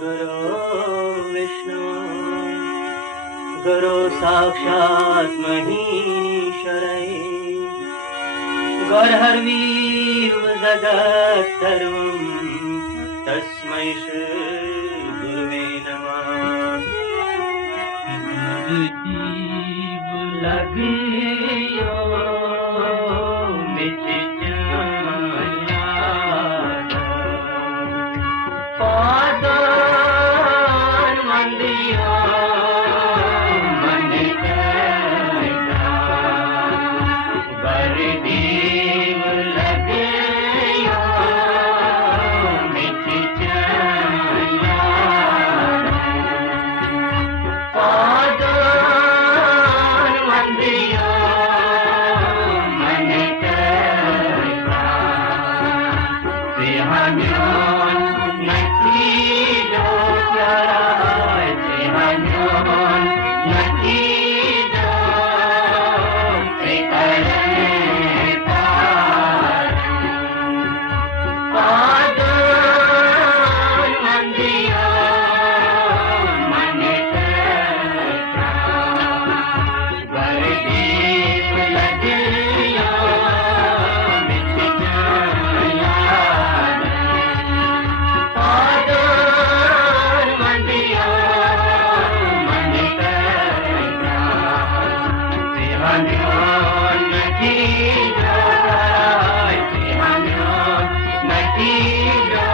गुरु विष्णु गुरु साक्षात् महीश्वरै गौरहर्वीव जगत्तरुं तस्मै श्री गुरुवे नमः। जीव लगियो मिट जाया पादान मंदिया मन कैसा वरदीव लगियो मिट जाया पादान मंदिया मन कैसा सिंहान्योन नकी जो प्यारा सिंहान्योन नकी जो प्रिकरण पादान मंदिया मन कैसा वरदीव लगिया मिट जाया पादान मंदिया मन कैसा सिंहान्योन नकी जो सिंहान्योन नकी जो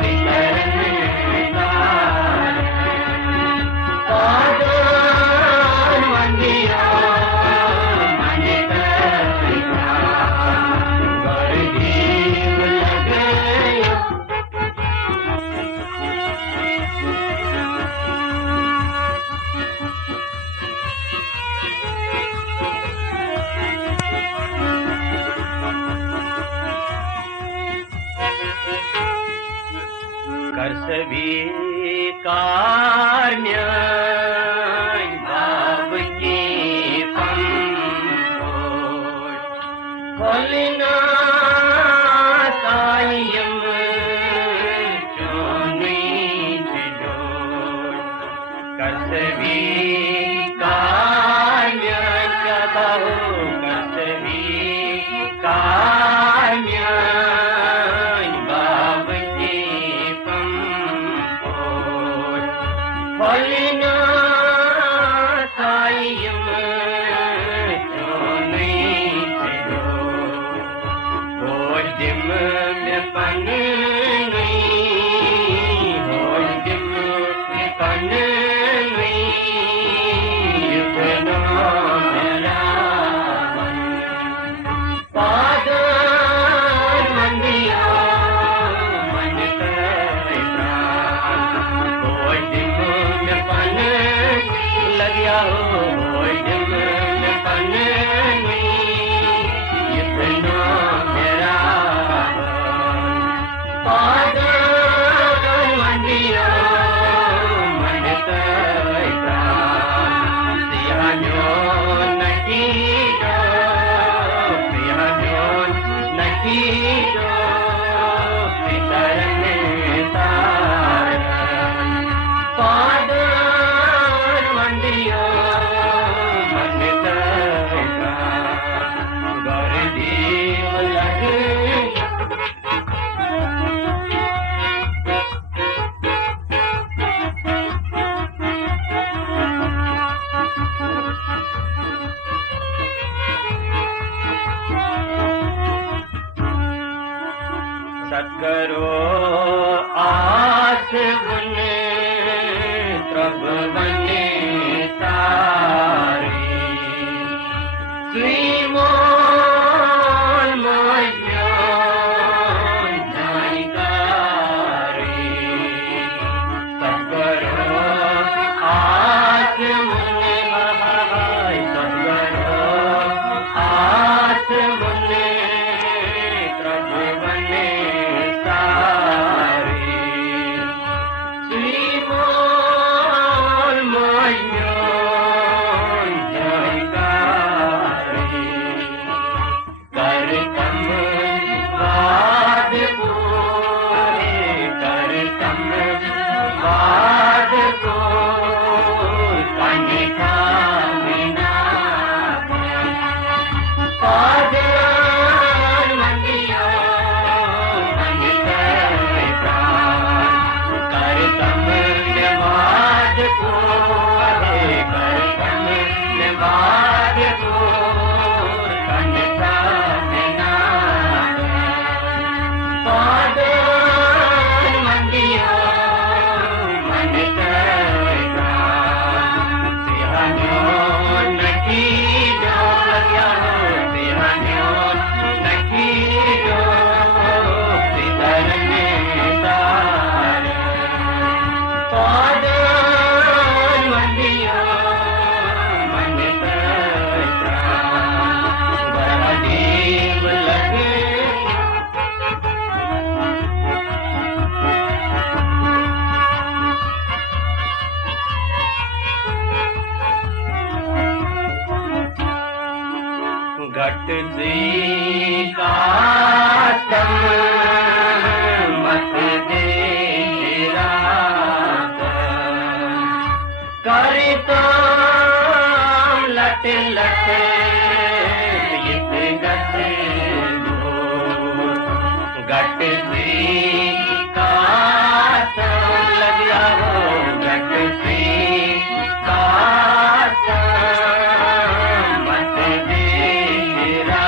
प्रिकरण पादान मंदिया मन कैसा वरदीव लगिया कर स्वीकार न्याय भाव की पंखोड़ खोलना कायम चोनी जोड़ कर स्वीकार न्याय का बाहो कर स्वीकार न्याय भाव की पंखोड़ खोलना कायम चोनी जोड़ होश दिम में पन नहीं होश दिम में पन नहीं इतना मेरा मन पादान मंदिया मन कैसा होश दिम में पन लगिया होश दिम में पन नहीं इतना मेरा पादान मंदिया मन कैसा सिंहान्योन नकी जो सिंहान्योन नकी जो प्रिकरण पादान मंदिया मन कैसा वरदीव लगिया सत्करो आस बने प्रभ बने तारे श्रीमोन मोज्ञान जानकारी सत्करो आस बने सत्करो आस बने प्रभ बने तारे श्रीमोन मोज्ञान जानकारी का तम मत देरा कर तो लट लट इत गट गट सी का तम लगिया हो गट सी का तम मत देरा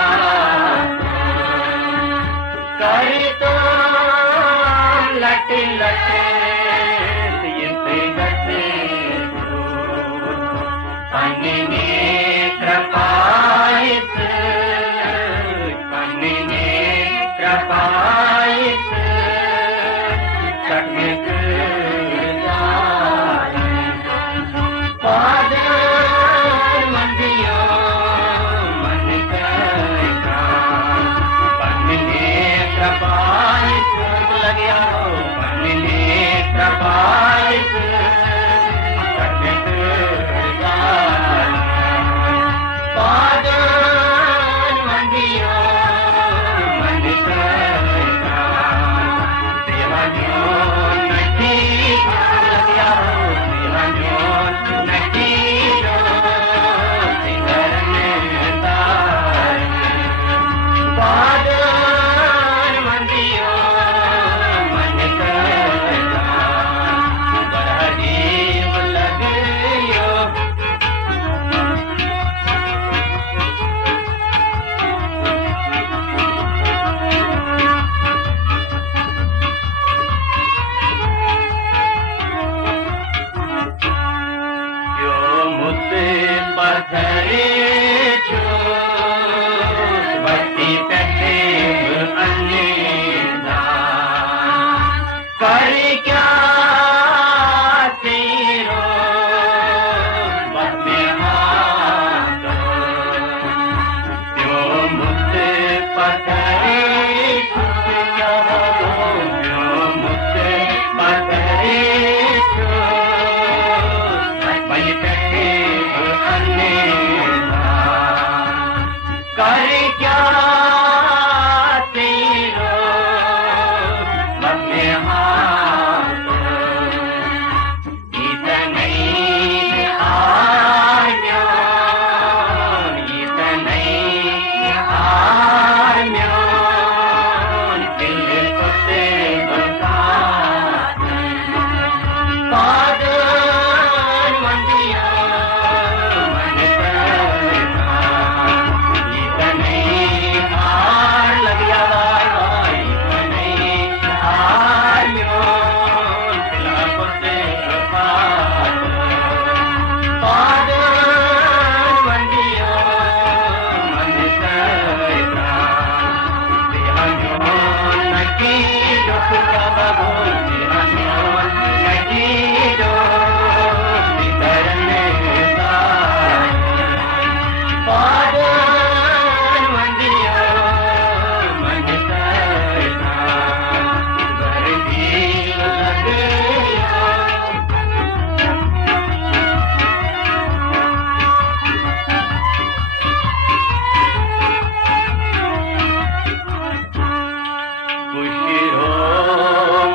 कर तो लट लट इत गट पन्ने कृपायित चटक पाद मंदियों मन का पन्ने कृपायित लगिया हो पन्ने कृपायित चटक पथरे बत्ती पैसे अन्ना कर क्या तेरो बत्ती हाथ क्यों मुझसे पथरे क्या हो क्यों मुझसे पथरे बत्ती पैसे कर क्या तेरो बदले हाथ इतने आर्म्यों दिल को से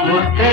मुझे